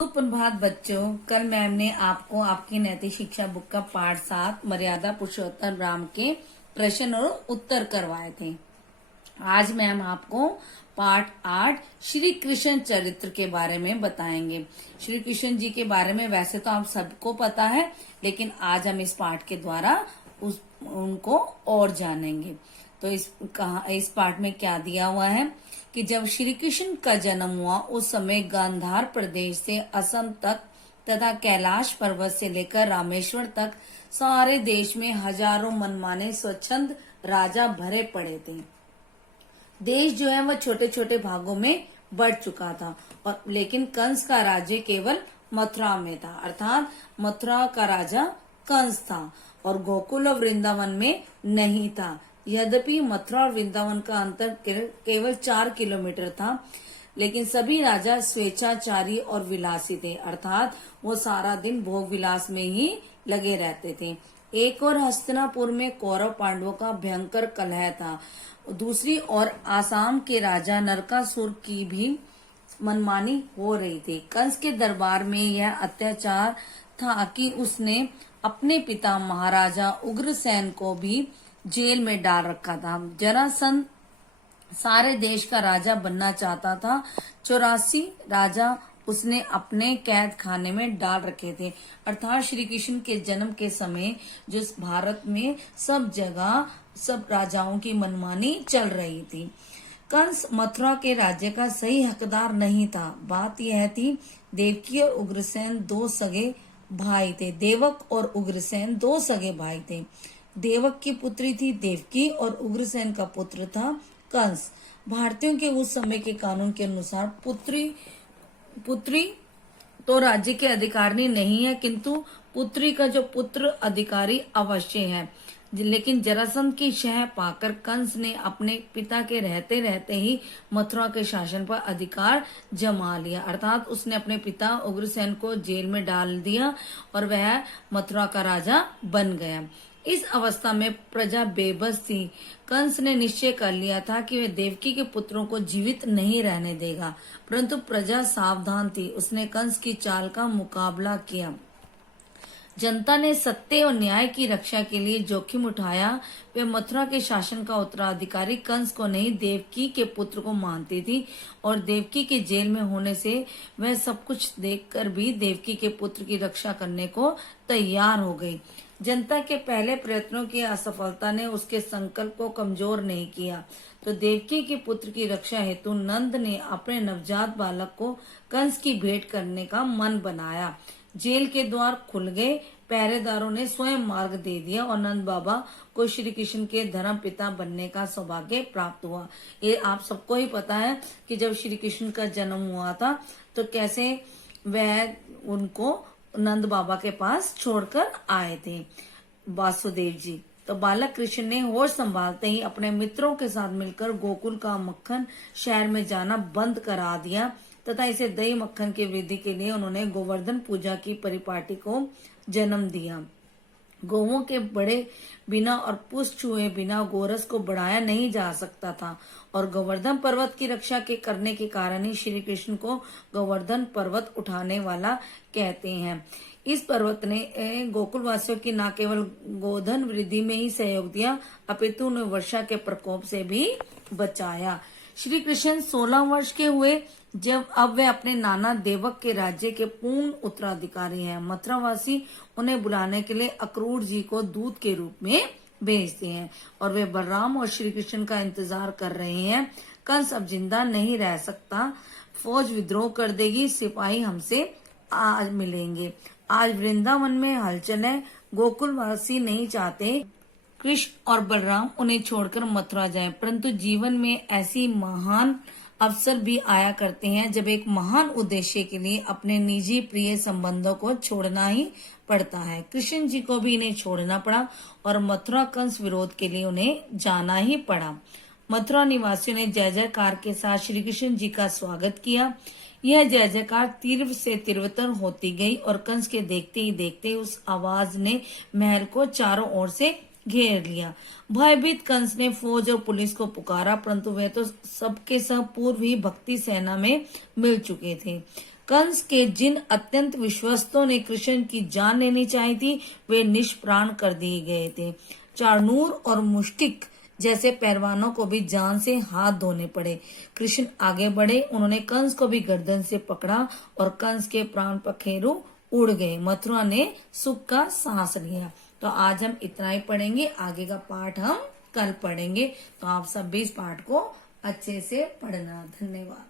सुप्रभात बच्चों। कल मैम ने आपको आपकी नैतिक शिक्षा बुक का पाठ 7 मर्यादा पुरुषोत्तम राम के प्रश्न और उत्तर करवाए थे। आज मैम आपको पाठ 8 श्री कृष्ण चरित्र के बारे में बताएंगे। श्री कृष्ण जी के बारे में वैसे तो आप सबको पता है, लेकिन आज हम इस पाठ के द्वारा उनको और जानेंगे। तो इस पाठ में क्या दिया हुआ है कि जब श्री कृष्ण का जन्म हुआ उस समय गांधार प्रदेश से असम तक तथा कैलाश पर्वत से लेकर रामेश्वर तक सारे देश में हजारों मनमाने स्वच्छंद राजा भरे पड़े थे। देश जो है वह छोटे छोटे भागों में बढ़ चुका था और लेकिन कंस का राज्य केवल मथुरा में था, अर्थात मथुरा का राजा कंस था और गोकुल और वृंदावन में नहीं था। यद्यपि मथुरा और वृंदावन का अंतर केवल 4 किलोमीटर था, लेकिन सभी राजा स्वेच्छाचारी और विलासी थे, अर्थात वो सारा दिन भोग विलास में ही लगे रहते थे। एक और हस्तिनापुर में कौरव पांडवों का भयंकर कलह था। दूसरी ओर आसाम के राजा नरकासुर की भी मनमानी हो रही थी। कंस के दरबार में यह अत्याचार था कि उसने अपने पिता महाराजा उग्रसेन को भी जेल में डाल रखा था। जरासंध सारे देश का राजा बनना चाहता था। 84 राजा उसने अपने कैद खाने में डाल रखे थे, अर्थात श्री कृष्ण के जन्म के समय जो भारत में सब जगह सब राजाओं की मनमानी चल रही थी। कंस मथुरा के राज्य का सही हकदार नहीं था। बात यह थी, देवकी और उग्रसेन दो सगे भाई थे। देवक और उग्रसेन दो सगे भाई थे। देवक की पुत्री थी देवकी और उग्रसेन का पुत्र था कंस। भारतीयों के उस समय के कानून के अनुसार पुत्री तो राज्य के अधिकारी नहीं है, किंतु पुत्री का जो पुत्र अधिकारी अवश्य है। लेकिन जरासंध की शह पाकर कंस ने अपने पिता के रहते रहते ही मथुरा के शासन पर अधिकार जमा लिया, अर्थात उसने अपने पिता उग्रसेन को जेल में डाल दिया और वह मथुरा का राजा बन गया। इस अवस्था में प्रजा बेबस थी। कंस ने निश्चय कर लिया था कि वह देवकी के पुत्रों को जीवित नहीं रहने देगा, परंतु प्रजा सावधान थी। उसने कंस की चाल का मुकाबला किया। जनता ने सत्य और न्याय की रक्षा के लिए जोखिम उठाया। वे मथुरा के शासन का उत्तराधिकारी कंस को नहीं, देवकी के पुत्र को मानती थी और देवकी के जेल में होने से वह सब कुछ देखकर भी देवकी के पुत्र की रक्षा करने को तैयार हो गई। जनता के पहले प्रयत्नों की असफलता ने उसके संकल्प को कमजोर नहीं किया, तो देवकी के पुत्र की रक्षा हेतु नंद ने अपने नवजात बालक को कंस की भेंट करने का मन बनाया। जेल के द्वार खुल गए। पहरेदारों ने स्वयं मार्ग दे दिया और नंद बाबा को श्री कृष्ण के धर्म पिता बनने का सौभाग्य प्राप्त हुआ। ये आप सबको ही पता है कि जब श्री कृष्ण का जन्म हुआ था तो कैसे वह उनको नंद बाबा के पास छोड़कर आए थे वासुदेव जी। तो बालक कृष्ण ने होश संभालते ही अपने मित्रों के साथ मिलकर गोकुल का मक्खन शहर में जाना बंद करा दिया तथा इसे दही मक्खन की वृद्धि के लिए उन्होंने गोवर्धन पूजा की परिपाटी को जन्म दिया। गौओं के बड़े बिना और पुष्ट छुए बिना गोरस को बढ़ाया नहीं जा सकता था और गोवर्धन पर्वत की रक्षा के करने के कारण ही श्री कृष्ण को गोवर्धन पर्वत उठाने वाला कहते हैं। इस पर्वत ने गोकुलवासियों की न केवल गोधन वृद्धि में ही सहयोग दिया, अपितु उन्हें वर्षा के प्रकोप से भी बचाया। श्री कृष्ण 16 वर्ष के हुए जब अब वे अपने नाना देवक के राज्य के पूर्ण उत्तराधिकारी हैं। मथुरावासी उन्हें बुलाने के लिए अक्रूर जी को दूत के रूप में भेजते हैं और वे बलराम और श्री कृष्ण का इंतजार कर रहे हैं। कंस अब जिंदा नहीं रह सकता, फौज विद्रोह कर देगी, सिपाही हमसे आज मिलेंगे। आज वृंदावन में हलचल है। गोकुलवासी नहीं चाहते कृष्ण और बलराम उन्हें छोड़कर मथुरा जाएं, परंतु जीवन में ऐसी महान अवसर भी आया करते हैं जब एक महान उद्देश्य के लिए अपने निजी प्रिय संबंधों को छोड़ना ही पड़ता है। कृष्ण जी को भी इन्हें छोड़ना पड़ा और मथुरा कंस विरोध के लिए उन्हें जाना ही पड़ा। मथुरा निवासियों ने जय जयकार के साथ श्री कृष्ण जी का स्वागत किया। यह जय जयकार तीव्र से तीव्रतर होती गई और कंस के देखते ही देखते उस आवाज ने महल को चारों ओर से घेर लिया। भयभीत कंस ने फौज और पुलिस को पुकारा, परंतु वे तो सबके सब पूर्व ही भक्ति सेना में मिल चुके थे। कंस के जिन अत्यंत विश्वस्तों ने कृष्ण की जान लेनी चाहिए थी वे निष्प्राण कर दिए गए थे। चाणूर और मुष्टिक जैसे पहलवानों को भी जान से हाथ धोने पड़े। कृष्ण आगे बढ़े, उन्होंने कंस को भी गर्दन से पकड़ा और कंस के प्राण पखेरु उड़ गए। मथुरा ने सुख का सांस लिया। तो आज हम इतना ही पढ़ेंगे, आगे का पाठ हम कल पढ़ेंगे। तो आप सब भी इस पाठ को अच्छे से पढ़ना। धन्यवाद।